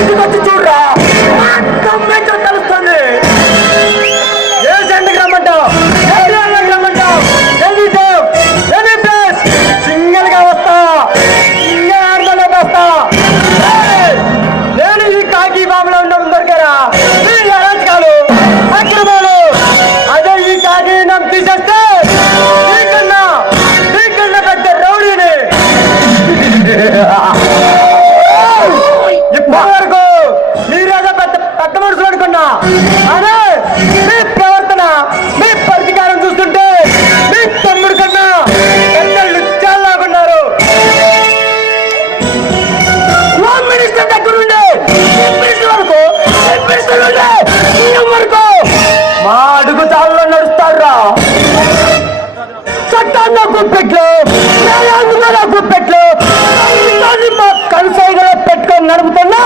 ఇంటికి వచ్చి చూడరా తెలుస్తుంది. ఏ సెంటర్కి రమ్మంటావు, రమ్మంటావు, సింగిల్ గా వస్తా, వస్తా. నేను ఈ కాకి బాబులో ఉండడం దొరికారా అరాచకాలు అక్రమాలు. అదే ఈ కాకి నన్ను తీసేస్తే నీకన్నా పెద్ద రౌడీని. ఇప్పటి వరకు మీరేదో పెద్ద మనుషులు అనుకున్నా, అదే మీ ప్రవర్తన మీ ప్రతీకారం చూస్తుంటే మీ తమ్ముడు కన్నా పెద్దలు చాలాగున్నారు. హోమ్ మినిస్టర్ దగ్గర నుండి వరకు మా అడుగు తాళ్ళలో నడుస్తారా. చట్టాల్లో గుప్పెట్లు, న్యాయాంగంలో గుప్పెట్లు మా కనసాయిలో పెట్టుకొని నడుపుతున్నా